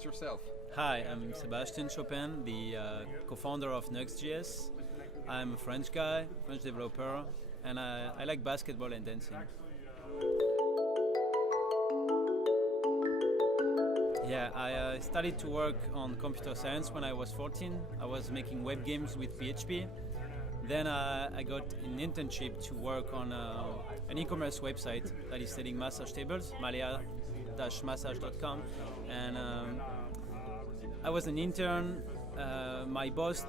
introduce yourself. Hi, I'm Sebastien Chopin, the co-founder of Nuxt.js. I'm a French guy, French developer, and I like basketball and dancing. Yeah, I started to work on computer science when I was 14. I was making web games with PHP. Then I got an internship to work on an e-commerce website that is selling massage tables, malia-massage.com. And I was an intern. My boss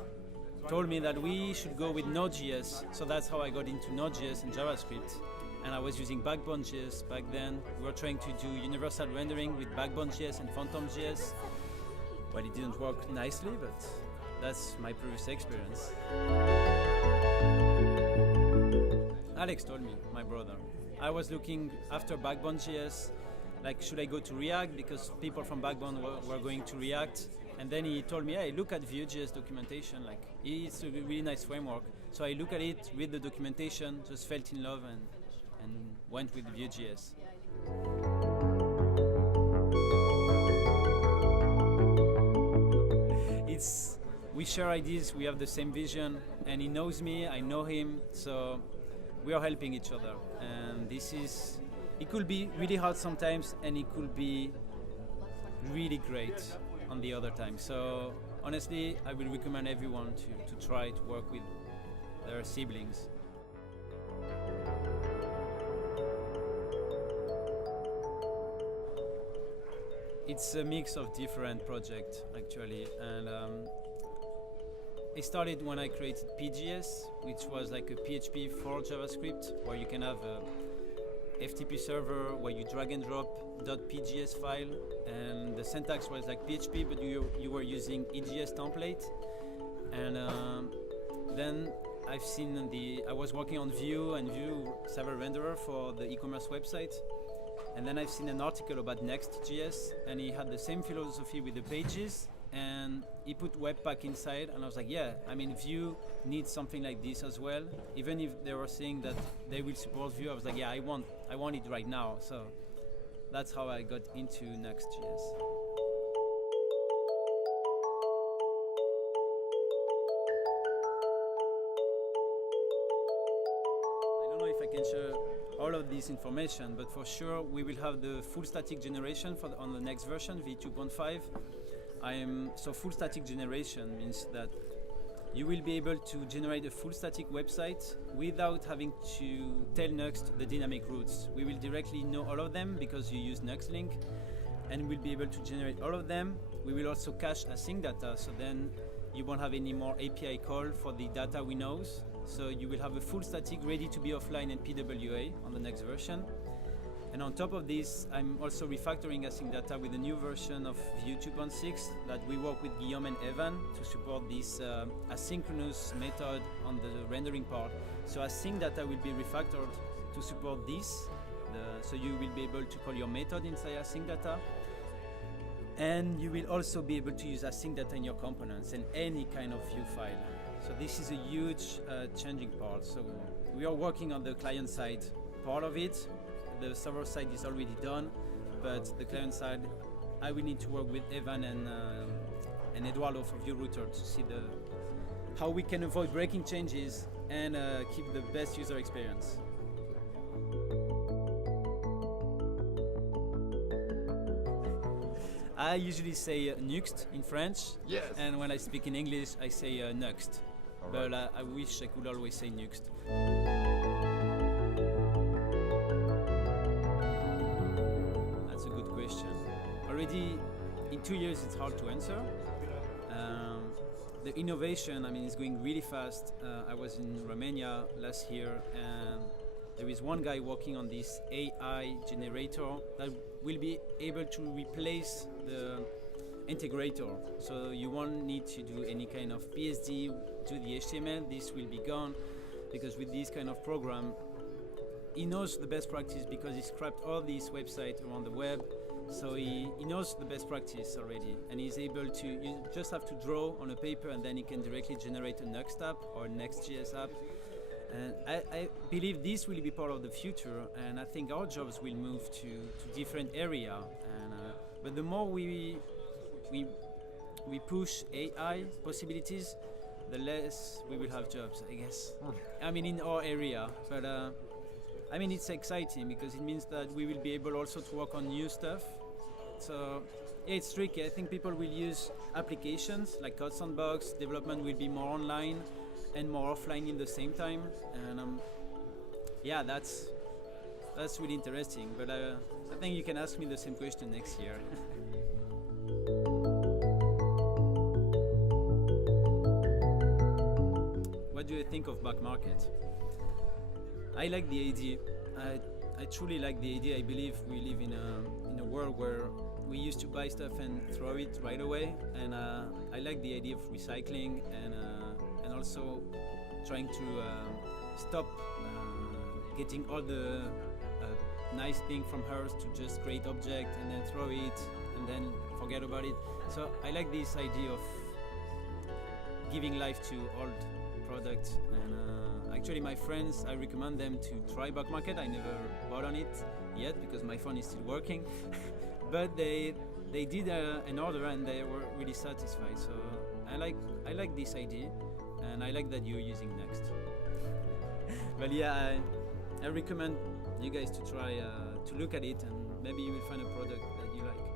told me that we should go with Node.js. So that's how I got into Node.js and JavaScript. And I was using Backbone.js back then. We were trying to do universal rendering with Backbone.js and Phantom.js. Well, it didn't work nicely, but that's my previous experience. Alex told me, my brother. I was looking after Backbone.js, like should I go to React because people from Backbone were going to React. And then he told me, hey, look at VueJS documentation, like it's a really nice framework. So I looked at it, read the documentation, just felt in love and went with VueJS. We share ideas, we have the same vision, and he knows me, I know him, so we are helping each other. And it could be really hard sometimes, and it could be really great on the other time. So honestly, I will recommend everyone to try to work with their siblings. It's a mix of different projects actually, and it started when I created PGS, which was like a PHP for JavaScript, where you can have a FTP server where you drag and drop .pgs file, and the syntax was like PHP, but you were using EGS template. And then I was working on Vue and Vue server renderer for the e-commerce website. And then I've seen an article about Nuxt.js, and he had the same philosophy with the pages, and he put Webpack inside, and I was like, yeah, I mean, Vue needs something like this as well. Even if they were saying that they will support Vue, I was like, yeah, I want it right now. So that's how I got into Nuxt.js. I don't know if I can share all of this information, but for sure we will have the full static generation on the next version, v2.5. So full static generation means that you will be able to generate a full static website without having to tell Nuxt the dynamic routes. We will directly know all of them because you use NuxtLink, and we'll be able to generate all of them. We will also cache async data, so then you won't have any more API call for the data we know. So you will have a full static ready to be offline and PWA on the next version. And on top of this, I'm also refactoring async data with a new version of Vue 2.6 that we work with Guillaume and Evan to support this asynchronous method on the rendering part. So async data will be refactored to support this. So you will be able to call your method inside async data. And you will also be able to use async data in your components and any kind of Vue file. So this is a huge changing part. So we are working on the client side part of it. The server side is already done, but the client side, I will need to work with Evan and Eduardo for Vue Router to see how we can avoid breaking changes and keep the best user experience. I usually say Nuxt in French, yes. And when I speak in English, I say Nuxt. Right. But I wish I could always say Nuxt. That's a good question. Already in 2 years, it's hard to answer. The innovation, is going really fast. I was in Romania last year, and there is one guy working on this AI generator that will be able to replace the integrator. So you won't need to do any kind of PSD, do the HTML, this will be gone, because with this kind of program, he knows the best practice because he scrapped all these websites around the web. So he knows the best practice already, and he's able to, you just have to draw on a paper and then he can directly generate a Nuxt app or a Nuxt.js app. And I believe this will be part of the future, and I think our jobs will move to different area. And but the more we we push AI possibilities, the less we will have jobs, I guess. I mean, in our area, but I mean, it's exciting because it means that we will be able also to work on new stuff. So yeah, it's tricky. I think people will use applications like Code Sandbox. Development will be more online and more offline in the same time. And yeah, that's really interesting. But I think you can ask me the same question next year. What do you think of back market? I like the idea. I truly like the idea. I believe we live in a world where we used to buy stuff and throw it right away, and I like the idea of recycling and also trying to stop getting all the nice thing from Earth to just create object and then throw it and then forget about it. So I like this idea of giving life to old products, and actually my friends, I recommend them to try back market. I never bought on it yet because my phone is still working. But they did an order and they were really satisfied. So I like this idea, and I like that you're using Nuxt. But yeah, I recommend you guys to try to look at it, and maybe you will find a product that you like.